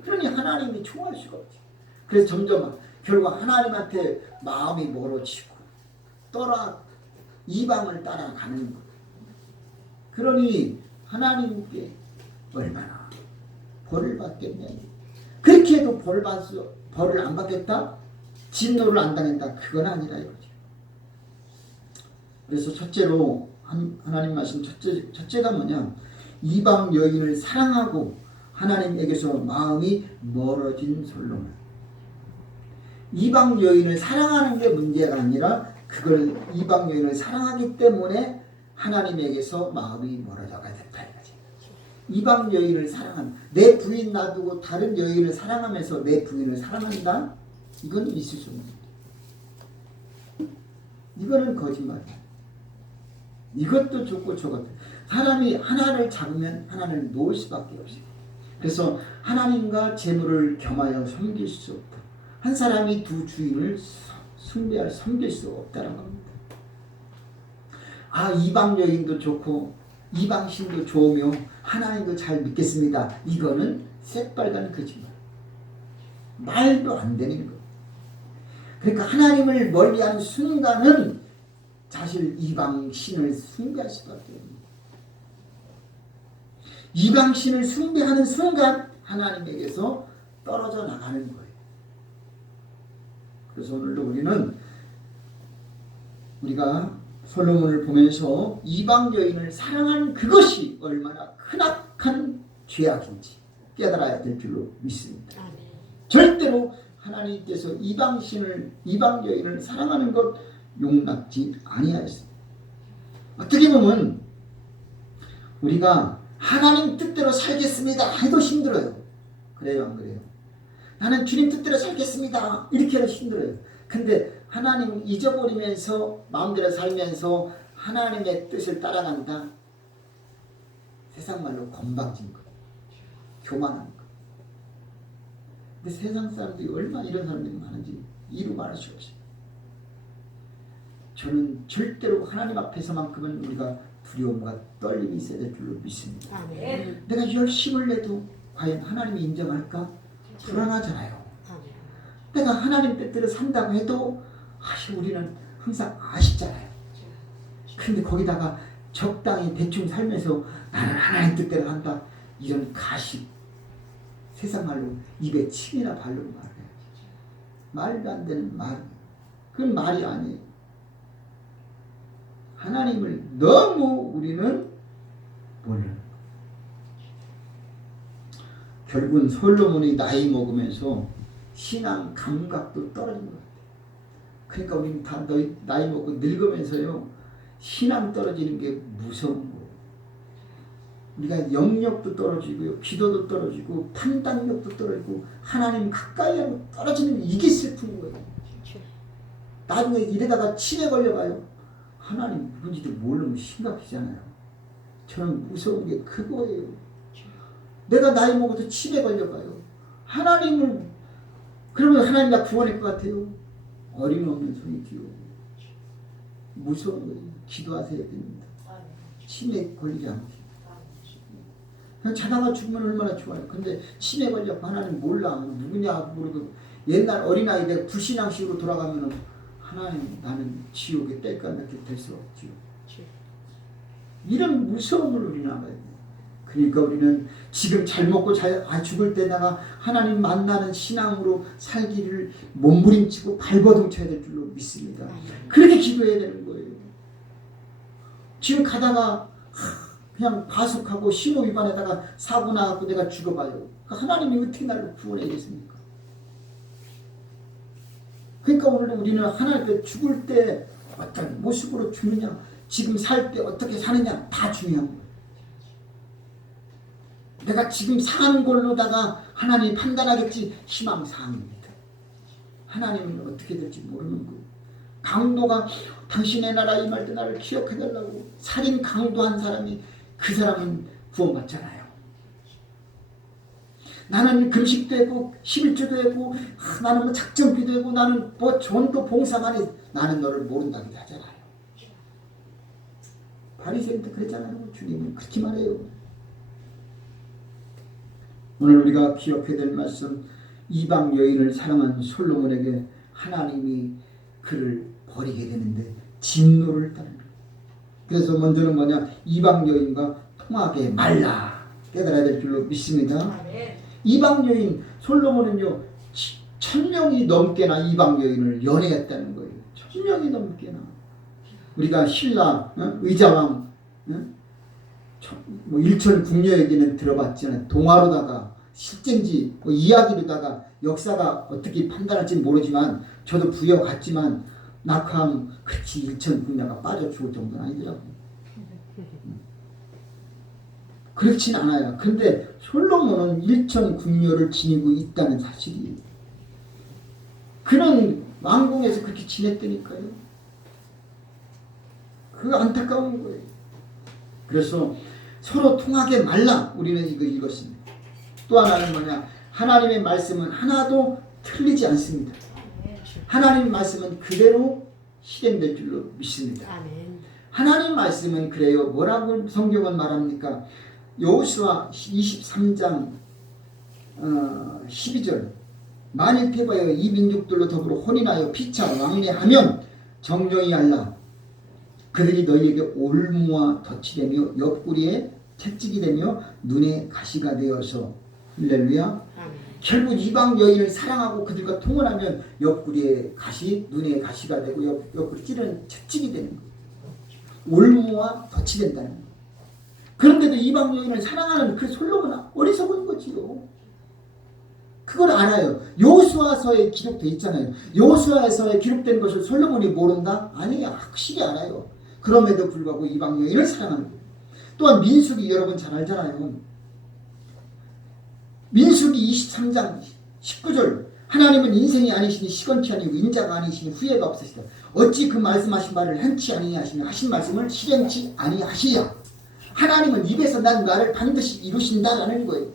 그러니 하나님이 좋아할 수가 없죠. 그래서 점점 결국 하나님한테 마음이 멀어지고 이방을 따라가는 거예요. 그러니 하나님께 얼마나 벌을 받겠냐. 그렇게 해도 벌을 안 받겠다? 진노를 안 당한다? 그건 아니라 이거죠. 그래서 첫째로 하나님 말씀 첫째가 뭐냐? 이방 여인을 사랑하고 하나님에게서 마음이 멀어진 솔로몬. 이방 여인을 사랑하는 게 문제가 아니라 그걸 이방 여인을 사랑하기 때문에 하나님에게서 마음이 멀어져가 됐다 이거지. 이방 여인을 사랑한, 내 부인 놔두고 다른 여인을 사랑하면서 내 부인을 사랑한다? 이거는 있을 수 없는 거예요. 이거는 거짓말이야. 이것도 좋고 저것도. 사람이 하나를 잡으면 하나를 놓을 수밖에 없어요. 그래서 하나님과 재물을 겸하여 섬길 수 없다. 한 사람이 두 주인을 섬길 수 없다는 겁니다. 아, 이방 여인도 좋고 이방 신도 좋으며 하나님도 잘 믿겠습니다. 이거는 새빨간 거짓말. 말도 안 되는 거. 그러니까 하나님을 멀리하는 순간은 사실 이방 신을 숭배할 수밖에 없습니다. 이방 신을 숭배하는 순간 하나님에게서 떨어져 나가는 거예요. 그래서 오늘도 우리가 솔로몬을 보면서 이방 여인을 사랑하는 그것이 얼마나 크나큰 죄악인지 깨달아야 될 줄로 믿습니다. 절대로 하나님께서 이방 여인을 사랑하는 것 용납지 아니하였습니다. 어떻게 보면 우리가 하나님 뜻대로 살겠습니다 해도 힘들어요. 그래요, 안 그래요? 나는 주님 뜻대로 살겠습니다 이렇게 해도 힘들어요. 근데 하나님을 잊어버리면서 마음대로 살면서 하나님의 뜻을 따라간다? 세상 말로 건방진 거, 교만한 거. 근데 세상 사람들이 얼마나 이런 사람들이 많은지 이루 말할 수 없어요. 저는 절대로 하나님 앞에서만큼은 우리가 두려움과 떨림이 있어야 될 줄로 믿습니다. 아멘. 내가 열심을 내도 과연 하나님이 인정할까? 불안하잖아요. 내가 하나님 뜻대로 산다고 해도 우리는 항상 아쉽잖아요. 근데 거기다가 적당히 대충 살면서 나는 하나님 뜻대로 한다. 이런 가식. 세상 말로 입에 침이나 바르고 말해요. 말도 안 되는 말. 그건 말이 아니에요. 하나님을 너무 우리는 모르는 거예요. 결국은 솔로몬이 나이 먹으면서 신앙 감각도 떨어진 것 같아요. 그러니까 우리는 다 나이 먹고 늙으면서요 신앙 떨어지는 게 무서운 거예요. 우리가 영역도 떨어지고요, 기도도 떨어지고, 판단력도 떨어지고, 하나님 가까이 하고 떨어지는 이게 슬픈 거예요. 나중에 이러다가 치매 걸려봐요. 하나님 누군지도 모르면 심각하잖아요. 저는 무서운 게 그거예요. 내가 나이 먹어서 치매 걸려봐요. 하나님을 그러면 하나님 나 구원할 것 같아요. 어림없는 소리지요. 무서운 거예요. 기도하셔야 됩니다. 치매 걸리지 않게. 그냥 자다가 죽으면 얼마나 좋아요. 근데 치매 걸려서 하나님 몰라. 누구냐 모르고 옛날 어린아이 내가 불신앙식으로 돌아가면 하나님 나는 지옥에 뗄감밖에 될 수 없지요. 이런 무서움을 우리는 알아야 돼요. 그러니까 우리는 지금 잘 먹고 죽을 때다가 하나님 만나는 신앙으로 살기를 몸부림치고 발버둥쳐야 될 줄로 믿습니다. 그렇게 기도해야 되는 거예요. 지금 가다가 그냥 과속하고 신호 위반에다가 사고 나갖고 내가 죽어봐요. 하나님이 어떻게 나를 구원해야겠습니까? 그러니까 오늘 우리는 하나님께 죽을 때 어떤 모습으로 죽느냐, 지금 살 때 어떻게 사느냐 다 중요한 거예요. 내가 지금 사는 걸로다가 하나님이 판단하겠지 희망사항입니다. 하나님은 어떻게 될지 모르는 거예요. 강도가 당신의 나라 임할 때 나를 기억해달라고 살인 강도한 사람이 그 사람은 구원받잖아요. 나는 금식도 했고 11조도 했고 나는 뭐 작정비도 했고 나는 뭐 전도 봉사만 해 나는 너를 모른다기도 하잖아요. 바리새인도 그랬잖아요. 주님은 그렇게 말해요. 오늘 우리가 기억해야 될 말씀, 이방 여인을 사랑한 솔로몬에게 하나님이 그를 버리게 되는데 진노를 따르는 거예요. 그래서 먼저는 뭐냐, 이방 여인과 통하게 말라 깨달아야 될 줄로 믿습니다. 이방 여인 솔로몬은요 1000명이 넘게나 이방 여인을 연애했다는 거예요. 1000명이 넘게나. 우리가 신라 의자왕 뭐 일천 궁녀 얘기는 들어봤지만 동화로다가 실제인지 뭐 이야기로다가 역사가 어떻게 판단할지 모르지만 저도 부여갔지만 낙황 그렇지 일천 궁녀가 빠져 죽을 정도는 아니더라고요. 그렇진 않아요. 근데 솔로몬은 일천 궁녀를 지니고 있다는 사실이에요. 그는 왕궁에서 그렇게 지냈다니까요. 그거 안타까운 거예요. 그래서 서로 통하게 말라 우리는 이거 읽었습니다. 또 하나는 뭐냐, 하나님의 말씀은 하나도 틀리지 않습니다. 하나님의 말씀은 그대로 실현될 줄로 믿습니다. 하나님 말씀은 그래요. 뭐라고 성경은 말합니까? 여호수아 23장 12절 만일 패하여 이 민족들로 더불어 혼인하여 피차 왕래하면 정령이 알라 그들이 너희에게 올무와 덫이 되며 옆구리에 채찍이 되며 눈에 가시가 되어서 할렐루야. 결국 이방 여인을 사랑하고 그들과 통혼하면 옆구리에 가시, 눈에 가시가 되고 옆구리 찌르는 채찍이 되는 거예요. 올무와 덫이 된다는 거예요. 그런데도 이방 여인을 사랑하는 그 솔로몬은 어리석은 거지요. 그걸 알아요. 여호수아서에 기록되어 있잖아요. 여호수아서에 기록된 것을 솔로몬이 모른다? 아니에요. 확실히 알아요. 그럼에도 불구하고 이방 여인을 사랑하는 거예요. 또한 민수기 여러분 잘 알잖아요. 민수기 23장 19절 하나님은 인생이 아니시니 시건치 아니고 인자가 아니시니 후회가 없으시다. 어찌 그 말씀하신 말을 행치 아니하시니 하신 말씀을 실행치 아니하시냐. 하나님은 입에서 난 말을 반드시 이루신다라는 거예요.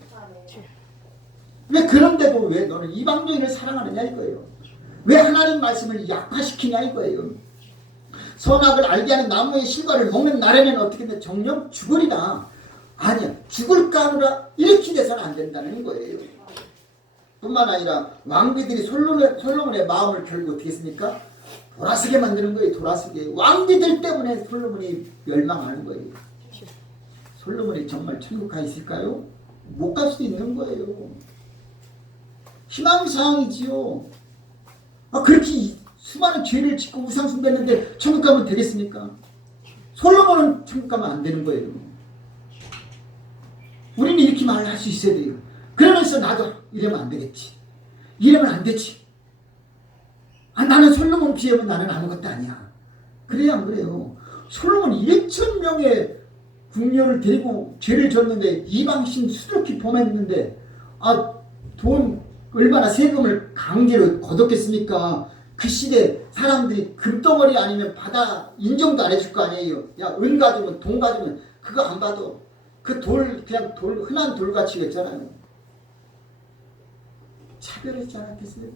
왜 그런데도 왜 너는 이방 여인을 사랑하느냐 이거예요. 왜 하나님 말씀을 약화시키냐 이거예요. 선악을 알게 하는 나무의 실과를 먹는 날에는 어떻게 돼? 정녕 죽으리라. 아니야. 죽을까 하느라 이렇게 돼서는 안 된다는 거예요. 뿐만 아니라 왕비들이 솔로몬의 마음을 결국 어떻게 했습니까? 돌아서게 만드는 거예요. 돌아서게. 왕비들 때문에 솔로몬이 멸망하는 거예요. 솔로몬이 정말 천국 가 있을까요? 못 갈 수도 있는 거예요. 희망사항이지요. 그렇게 수많은 죄를 짓고 우상 숭배했는데 천국 가면 되겠습니까? 솔로몬은 천국 가면 안 되는 거예요. 우리는 이렇게 말할 수 있어야 돼요. 그러면서 나도 이러면 안 되겠지. 이러면 안 되지. 나는 솔로몬 비하면 나는 아무것도 아니야. 그래야 안 그래요? 솔로몬 1,000명의 궁녀를 데리고 죄를 졌는데 이방신 수두룩히 범했는데 돈 얼마나 세금을 강제로 거뒀겠습니까? 그 시대 사람들이 금덩어리 아니면 받아 인정도 안 해줄 거 아니에요. 야, 은 가지면 돈 가지면 그거 안 봐도 그 돌 그냥 돌 흔한 돌같이 했잖아요. 차별했지 않았겠어요?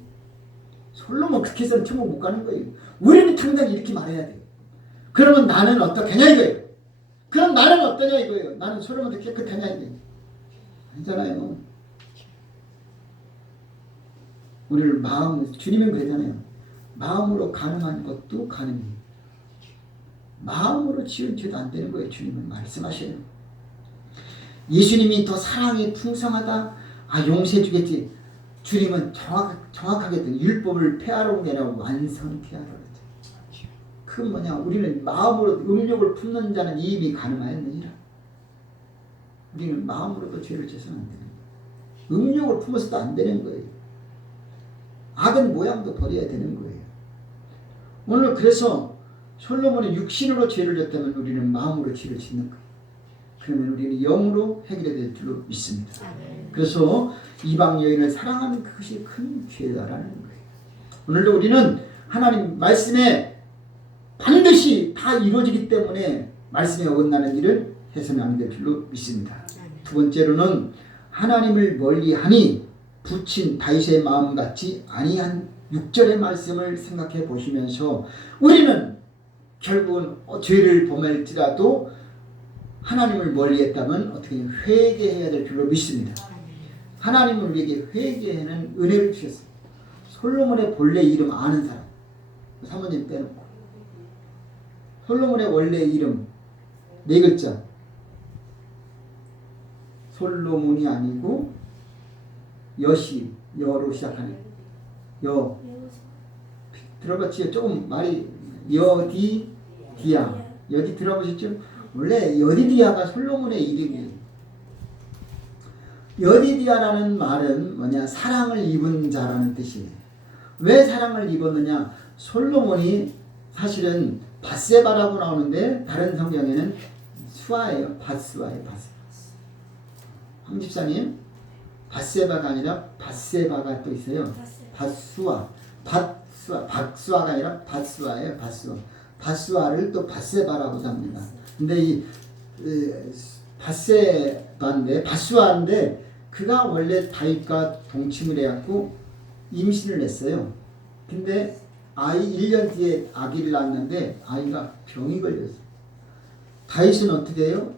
솔로몬 그렇게 해서는 천국 못 가는 거예요. 우리는 당장 이렇게 말해야 돼요. 그러면 나는 어떻겠냐 이거예요. 그럼 나는 어떠냐 이거예요. 나는 솔로몬도 깨끗하냐 이거예요. 아니잖아요. 우리를 주님은 그러잖아요. 마음으로 가능한 것도 가능해요. 마음으로 지은 죄도 안 되는 거예요. 주님은 말씀하셔요. 예수님이 더 사랑이 풍성하다. 용서해 주겠지. 주님은 정확하게 율법을 폐하러 온 게 아니라 완성케 하라 그러죠. 그건 뭐냐? 우리는 마음으로 음욕을 품는 자는 이입이 가능하였느니라. 우리는 마음으로도 죄를 져서는 안 되는 거예요. 음욕을 품어서도 안 되는 거예요. 악은 모양도 버려야 되는 거예요. 오늘 그래서 솔로몬이 육신으로 죄를 졌다면 우리는 마음으로 죄를 짓는 거예요. 그러면 우리는 영으로 해결될 줄로 믿습니다. 그래서 이방 여인을 사랑하는 그것이 큰 죄다라는 거예요. 오늘도 우리는 하나님 말씀에 반드시 다 이루어지기 때문에 말씀에 어긋나는 일은 해서는 안 될 줄로 믿습니다. 두 번째로는 하나님을 멀리하니 부친 다윗의 마음 같지 아니한 6절의 말씀을 생각해 보시면서 우리는 결국은 죄를 범할지라도 하나님을 멀리했다면 어떻게 회개해야 될 줄로 믿습니다. 하나님은 우리에게 회개하는 은혜를 주셨어요. 솔로몬의 본래 이름 아는 사람 사모님 빼놓고 솔로몬의 원래 이름 4글자 솔로몬이 아니고 여로 시작하는 여 들어봤지요? 조금 말이 여디디아 여디 들어보셨죠? 원래 여디디아가 솔로몬의 이름이에요. 여디디아라는 말은 뭐냐? 사랑을 입은 자라는 뜻이에요. 왜 사랑을 입었느냐? 솔로몬이 사실은 밧세바라고 나오는데 다른 성경에는 수아예요. 밧수아예요. 황 집사님 밧세바가 아니라 밧세바가 또 있어요. 박수아가 아니라 밧수아예요. 밧수아를 또 밧세바라고도 합니다. 근데 이 밧수아인데 그가 원래 다윗과 동침을 해갖고 임신을 했어요. 근데 아이 1년 뒤에 아기를 낳았는데 아이가 병이 걸렸어요. 다윗은 어떻게 해요?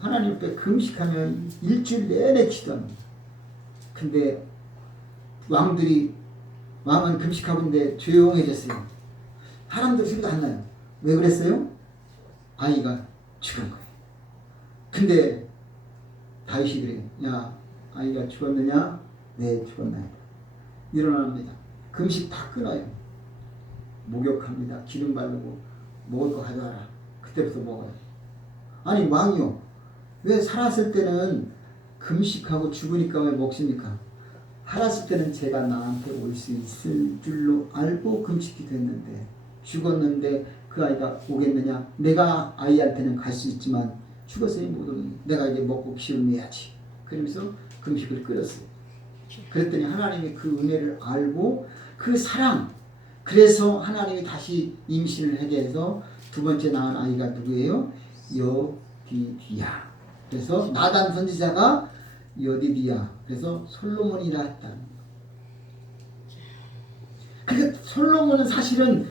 하나님 앞에 금식하면 일주일 내내 기도합니다. 근데 왕은 금식하고 있는데 조용해졌어요. 사람들 소리도 안 나요. 왜 그랬어요? 아이가 죽은 거예요. 근데 다윗이 그래요. 야, 아이가 죽었느냐? 네, 죽었나이다. 일어납니다. 금식 다 끊어요. 목욕합니다. 기름 바르고 먹을 거 가져와라. 그때부터 먹어요. 아니 왕이요. 왜 살았을 때는 금식하고 죽으니까 왜 먹습니까? 살았을 때는 제가 나한테 올 수 있을 줄로 알고 금식이 됐는데 죽었는데 그 아이가 오겠느냐? 내가 아이한테는 갈 수 있지만 죽었으니 못 오니 내가 이제 먹고 키워내야지. 그러면서 금식을 끊었어요. 그랬더니 하나님이 그 은혜를 알고 그 사랑 그래서 하나님이 다시 임신을 하게 해서 두 번째 낳은 아이가 누구예요? 여디디아. 그래서 나단 선지자가 여디디아. 그래서 솔로몬이라 했다. 그러니까 솔로몬은 사실은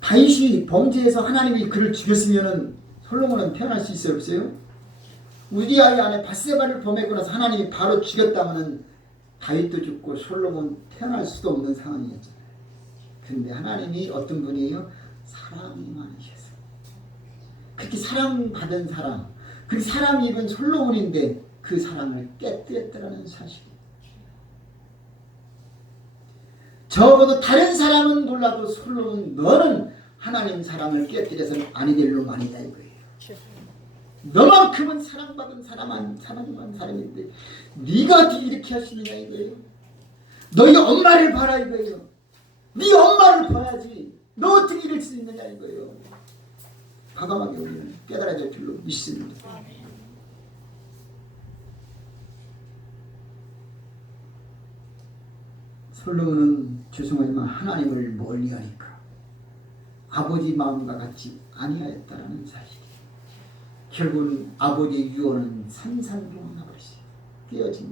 다윗이 범죄해서 하나님이 그를 죽였으면은 솔로몬은 태어날 수 있어요, 없어요? 우리아이 안에 밧세바를 범하고 나서 하나님이 바로 죽였다면은 다윗도 죽고 솔로몬 태어날 수도 없는 상황이었잖아요. 그런데 하나님이 어떤 분이에요? 사랑이 많으셨어요. 그렇게 사랑받은 사람, 그 사랑이 입은 솔로몬인데 그 사랑을 깨뜨렸다는 사실. 적어도 다른 사람은 몰라도 솔로몬 너는 하나님 사랑을 깨뜨려서는 아니 될 놈 아니냐 이거예요. 너만큼은 사랑받은 사람인데 네가 어떻게 이렇게 하시느냐 이거예요. 너희 엄마를 봐라 이거예요. 네 엄마를 봐야지 너 어떻게 이럴 수 있느냐 이거예요. 과감하게 우리는 깨달아야 될 줄로 믿습니다. 솔로몬은 죄송하지만 하나님을 멀리하니까 아버지 마음과 같이 아니하였다는 사실. 결국은 아버지의 유언은 산산조각나 버렸어요. 깨어진